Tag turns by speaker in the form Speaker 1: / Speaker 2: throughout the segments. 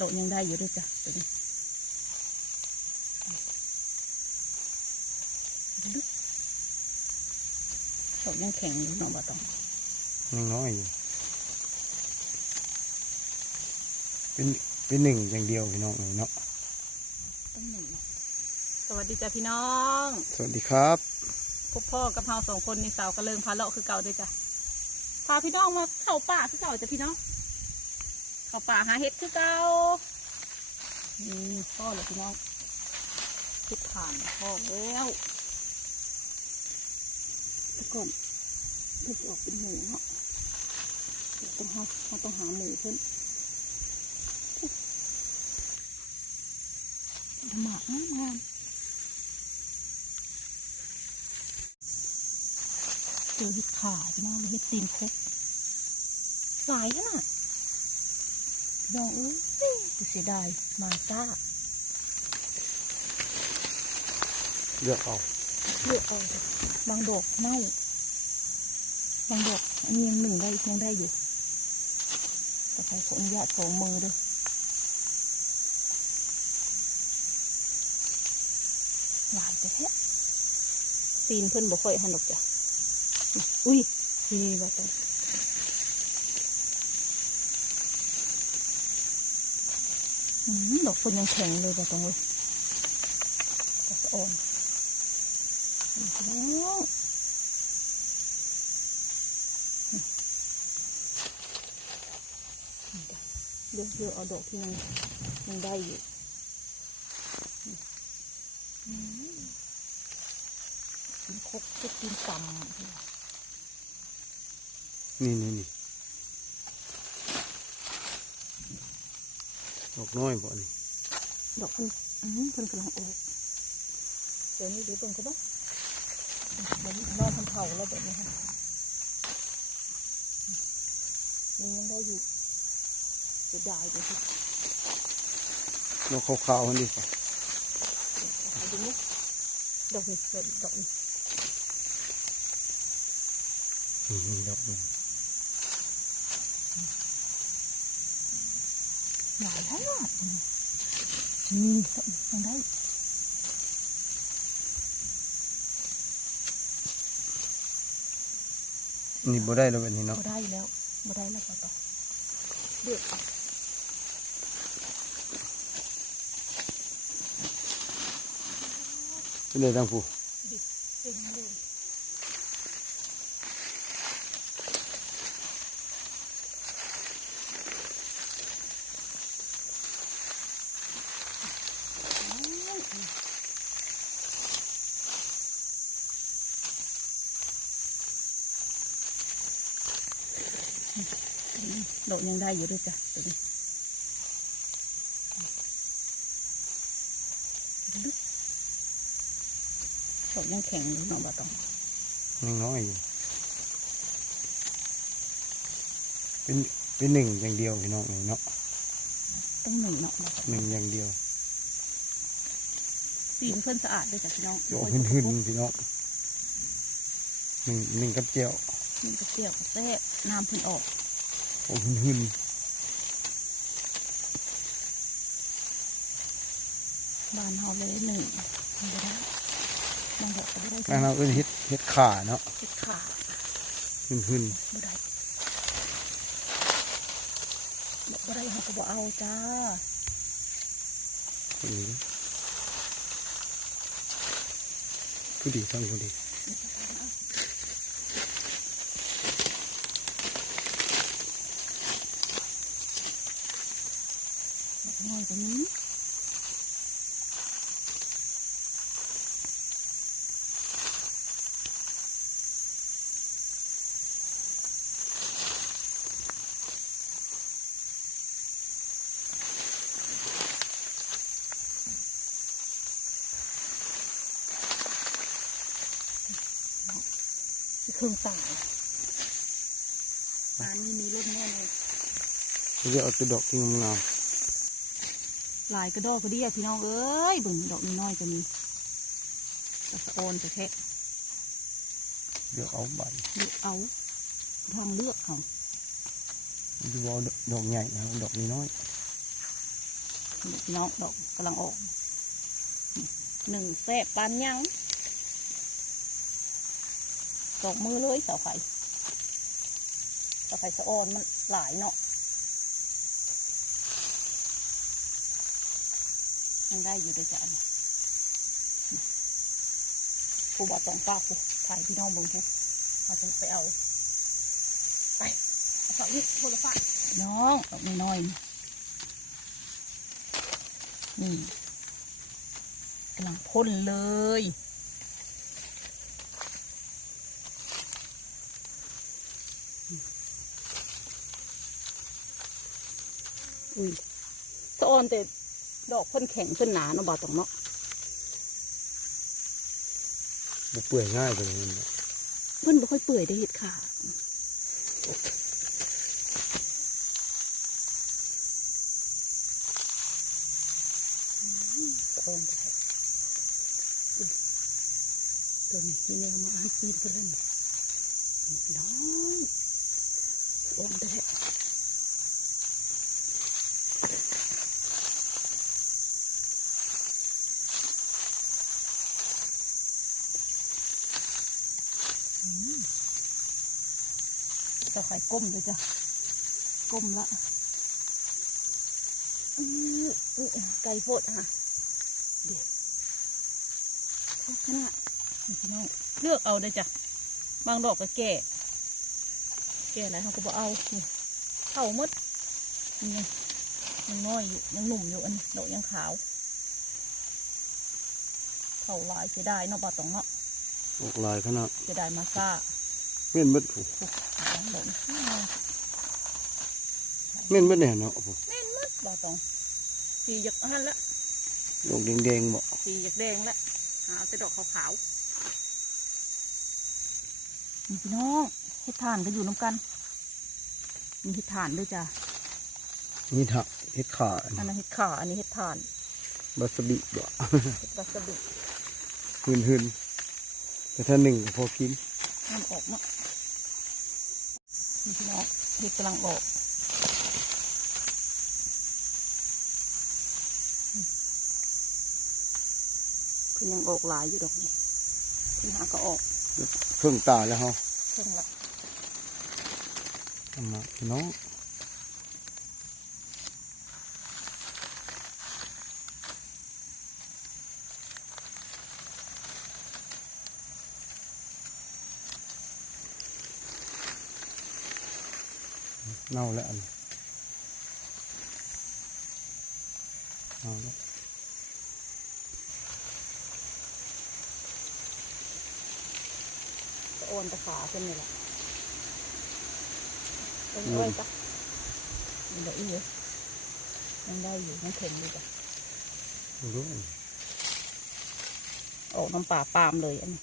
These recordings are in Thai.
Speaker 1: ดอกยังได้อยู่ด้วยจ้ะตัวนี้ลึกดอกยังแข็งอยู่เนาะบ่ต้อง
Speaker 2: ยังน้อยอยู่เป็นเป็นหนึ่งอย่างเดียวพี่น้องเลยเนาะ
Speaker 1: ต้องหนึ่งเนาะสวัสดีจ้ะพี่น้อง
Speaker 2: สวัสดีครับ
Speaker 1: พบพ่อกับเฮาสองคนในสาวกระเลิงพาเลาะคือเก่าด้วยจ้ะพาพี่น้องมาเข้าป่าคือเก่าจ้ะพี่น้อง เข้าป่าหาเห็ดคือเก่านี่พ่อเลยพี่น้องเห็ดผ่านพ่อแล้วต่ก่อนเพิ่งจะออกเป็นหมูเนาะเดี๋ยวต้องหาเราต้องหาหมูเพิ่นธรรมะงามงามเจอเห็ดขาพี่น้องเห็ดตีนคกหลายขนาด น้องเอ้ยเสียดายมาซ่า
Speaker 2: เลือกเอา
Speaker 1: เลือกเอาเถอะบางดอกเน่าบางดอกอันนี้ยังหนึ่งได้ยังได้อยู่แต่ใช้ขออนุญาตของมือด้วยหลายแต่แท้ตีนเพิ่นบ่ค่อยหันดอกจ้ะอุ้ยนี่บ่ต้องอืม ดอกเพิ่นยังแข็งเลยบ่ต้องเลยจะสอ่อนเลือกเลือกเอาดอกที่ยังยังได้อยู่อืมกินคกจะกินตำ
Speaker 2: นี่นี่นี่ ดอกน้อยบ่นี่
Speaker 1: ดอกเพิ่นอืมเพิ่นกำลังออกเดี๋ยวนี้เดี๋ยวเพิ่นก็ต้องเดี๋ยวนี้นอนทำเผาแล้วแบบนี้ค่ะยังยังได้อยู่เสียดายเลยที่
Speaker 2: ดอกขาวๆมันดิป่ะ
Speaker 1: เอาดูนี่ดอกนี้ดอกดอกนี้
Speaker 2: นี่นี่ดอกหนึง
Speaker 1: หลายข นาดเลยนี่ยังได้
Speaker 2: นี่บ่ได้แล้วแบบนี้เนาะ
Speaker 1: บ่ได้แล้วบ่ได้แล้วก็ต่อเดือดเอา
Speaker 2: เป็นเลยทางผู้
Speaker 1: ดิเต็มเลย ดอกยังได้อยู่ด้วยจ้ะตัวนี้ลึกดอกยังแข็งอยู่เนาะบ่ต้อง
Speaker 2: ยังน้อยอยู่ เป็นเป็นหนึ่งอย่างเดียวพี่น้องเลยเนาะ
Speaker 1: ต้องหนึ่งเนาะบ่ต้อง
Speaker 2: หนึ่งอย่างเดียว
Speaker 1: ตีนเพื่อนสะอาดด้วยจ้ะพี่น้อง
Speaker 2: โยหึนหึนๆพี่น้องหนึ่งหนึ่งกับเจียว
Speaker 1: มันก็เปรี้ยวก็แซ่บน้ำเพิ่นออก
Speaker 2: โอ้หึนหึน
Speaker 1: บานเฮาเลยหนึ่งมันก็ได้บางดอกก็บ่ได้
Speaker 2: ๆนั่นเราเป็นเฮ็ดเฮ็ดขาเนาะ
Speaker 1: ติดขา
Speaker 2: หึนหึน
Speaker 1: บ่ได้บอกบ่ได้เฮาก็บ่เอาจ้า
Speaker 2: ๆคนนี้ผู้ดีฟังผู้ดี
Speaker 1: ด อกน้อยกว่านี้เครื่องต่างปานนี้มีรถแน่เลย
Speaker 2: เขาจะเอาแตัวดอกที่งาม
Speaker 1: ห ลายกระดอกกระเดียพี่น้องเอ้ยเบิ่งดอกน้อยๆก็มีตะสะโอนตะแคะ
Speaker 2: ๆเลือกเอาบัตร
Speaker 1: เลือกเอาทางเลือกเขา
Speaker 2: ดูเอาดอกดอกใหญ่นะดอกนี้น้อย
Speaker 1: นี่พี่น้องดอกกำลังออกหนึ่งแสบปานยังสองมือเลยเสาไฟเสาไฟสะออนมันหลายเนาะ ยังได้อยู่ด้วยจ้ะอันนี้นี่ผู้บอกตองป้าผู้ถ่ายพี่น้องเบิ่งผู้มาจะไปเอา ไปเอาเสาอีกคนละฝาน้องดอกน้อยๆนี่นี่กำลังพ่นเลยอุ้ยสะออนแต่ ดอกเพ่นแข็งเพ่นหนาเนาะบาตองเนาะ
Speaker 2: บุเปื่อยง่ายกว่านี้
Speaker 1: เพ่นไม่ค่อยเปื่อยได้เห็ดค่ะอืมสะออนไปแล้วอุ้ยตัวนี้มีแนวมาอ่านปีนเพื่อนเล่นนี่พี่น้องสะออนไป จะค่อยก้มเลยจ้ะก้มละอื้ออื้อไก่โพดค่ะเดี๋ยวโคตรขนาดนี่พี่น้องเลือกเอาเลยจ้ะบางดอกก็แก่ แก่อะไรเขาก็บอเอานี่เข่าหมดนี่ไงยังน้อยอยู่ยังหนุ่มอยู่อันนี้ดอกยังขาวเข่าลายเสียดายเนาะบาตองเนาะ
Speaker 2: ออกลายขนาด
Speaker 1: เสียดายมาซ่า
Speaker 2: เม่นเม็ดผู้
Speaker 1: โอ้สองดอกนี่
Speaker 2: เม่นเม็ดเนี่ยเนาะผู้
Speaker 1: แม่นมดบาตองสีหยักหันละ
Speaker 2: ดอกแดงๆบ่
Speaker 1: สีหยักแดงละหาแต่ดอกขาวๆนี่พี่น้องเห็ดถ่านก็อยู่น้ำกัน มีเห็ดถ่านด้วยจ้ะ
Speaker 2: นี่ถะเฮ็ดขา
Speaker 1: อันนั้นเห็ดขาอันนี้เห็ดถ่าน
Speaker 2: บาสบิบ่
Speaker 1: เห็ดปลาสบิ
Speaker 2: หืนหืนแต่ถ้าหนึ่งก็พอกิน
Speaker 1: มันออกมา นี่พี่น้องเห็ดกำลังออกอืมเพิ่นยังออกหลายอยู่ดอกนี่เพิ่นหาก็ออก
Speaker 2: เครื่องตาแล้วเฮา
Speaker 1: เครื่องละ
Speaker 2: เอามาพี่น้อง เน่าแล้วอันนี้เอาแล้ว
Speaker 1: จะโอนตะขาขึ้นนี่แหละเป็นอ้อยจ้ะมันได้อีกยังได้อยู่ยังเข็มอยู่จ้ะ
Speaker 2: รู้
Speaker 1: ออกน้ำป่าปาล์มเลยอันนี้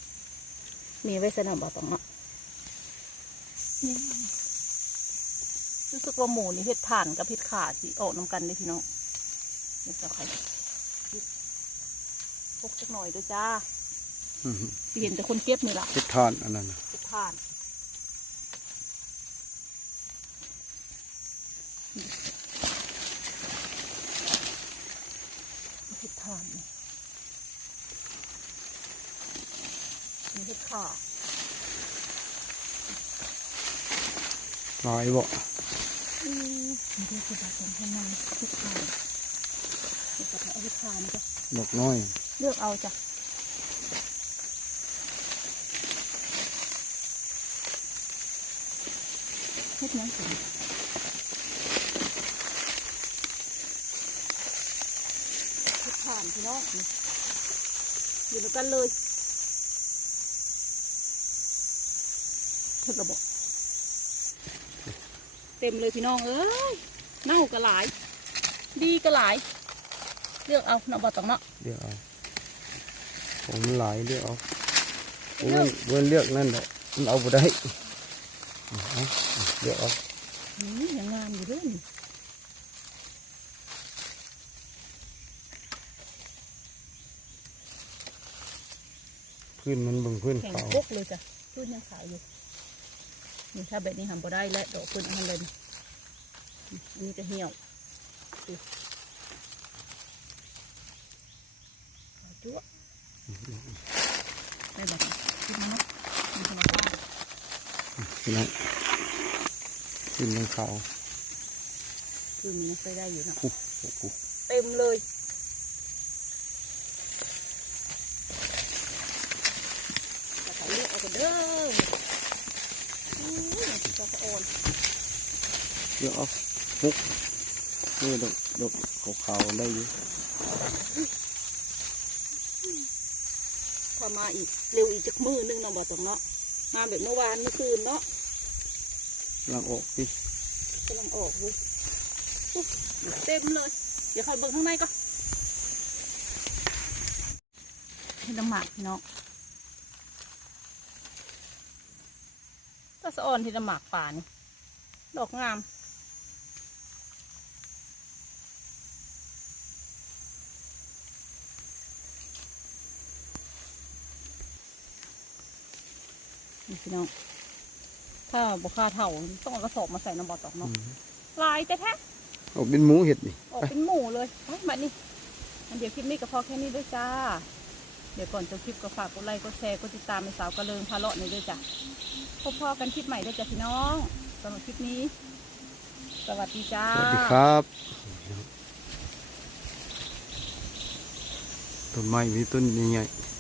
Speaker 1: มีไว้สนามบ่อตองเนาะนี่ รู้สึกว่าหมูนี่เห็ดถ่านกับเห็ดขาสิออกน้ำกันเลยพี่น้องเดี๋ยวจะใครพกสักหน่อยด้วยจ้า
Speaker 2: อื้อหือ
Speaker 1: สิเห็นแต่คนเก็บนี่ล่ะ
Speaker 2: เฮ็ดทานอันนั้นน่ะ
Speaker 1: เห็ดถ่านเห็ดถ่านนี่มีเห็ดขา
Speaker 2: ลายบ่
Speaker 1: อื มมีเห็ดกระดาษข้างในเห็ดถ่านเห็ดกระดาษเอาเห็ดถ่านจ้ะ
Speaker 2: ดอกน้อย
Speaker 1: เลือกเอาจ้ะเฮ็ดหยังสิเฮ็ดถ่านพี่น้องนี่อยู่ด้วยกันเลยเฮ็ดระบบ เต็มเลยพี่น้องเอ้ยเน่ากระหลาย ดีกระหลาย เลือกเอาเนาะบ่ต้องเนาะ
Speaker 2: เลือกเอาผมมันหลายเลือกเอาผมมันเว้นเลือกนั่นแหละมันเอาบ่ได้เอาเอาเลือกเอา
Speaker 1: อืมยังงามอยู่เด้วยนี่
Speaker 2: พื้นมันเบิ่งพื้น
Speaker 1: แข็ง
Speaker 2: ขาว
Speaker 1: พกเลยจ้ะพื้นยังขาวอยู่ นี่ถ้าแบบนี้ทำบ่ได้และดอกพื้นอันเลยนี่อันนี้จะเหี่ยวจั่วได้แบบนี้กินเนาะมีธรรมชาติ
Speaker 2: พี่น้องขึ้นบนเขา
Speaker 1: คือมันยังใช้ได้อยู่นะเต็มเลยจะใส่เลือดเอากันเด้ออู้ยจะสะโอน
Speaker 2: เดี๋ยวเอาปุ๊บนี่ดอกดอกขาวๆได้อยู่
Speaker 1: พอมาอีกเร็วอีกจักมือนึงเนาะบ่ตรงเนาะมาแบบเมื่อวานเมื่อคืนเนาะ
Speaker 2: ล้างออกดิ
Speaker 1: กำลังออกเลยอุ๊ยเต็มเลย เดี๋ยวคอยเบิ่งข้างในก่อนให้น้ำหมักพี่น้องก็สะออนที่น้ำหมักป่านี่ดอกงาม พี่น้อง ถ้าบุค่าเท่าต้องเอากระสอบมาใส่น้ำบอตอก
Speaker 2: อื
Speaker 1: เนาะ
Speaker 2: ม
Speaker 1: ลายแต่แท้
Speaker 2: ออกเป็นหมูเห็ดนี่
Speaker 1: ออกเป็นหมูเลยไปบัดนี้อันเดี๋ยวคลิปนี้ก็พอแค่นี้ด้วยจ้า เดี๋ยวก่อนจบคลิปก็ฝากกดไลค์กดแชร์กดติดตามในสาวกระเลิงพาเลาะในอยด้วยจ้ะพบพอกันคลิปใหม่ด้วยจ้ะพี่น้องสำหรับคลิปนี้ สวัสดีจ้า
Speaker 2: สวัสดีครับต้นไม้มีต้นใหญ่ๆ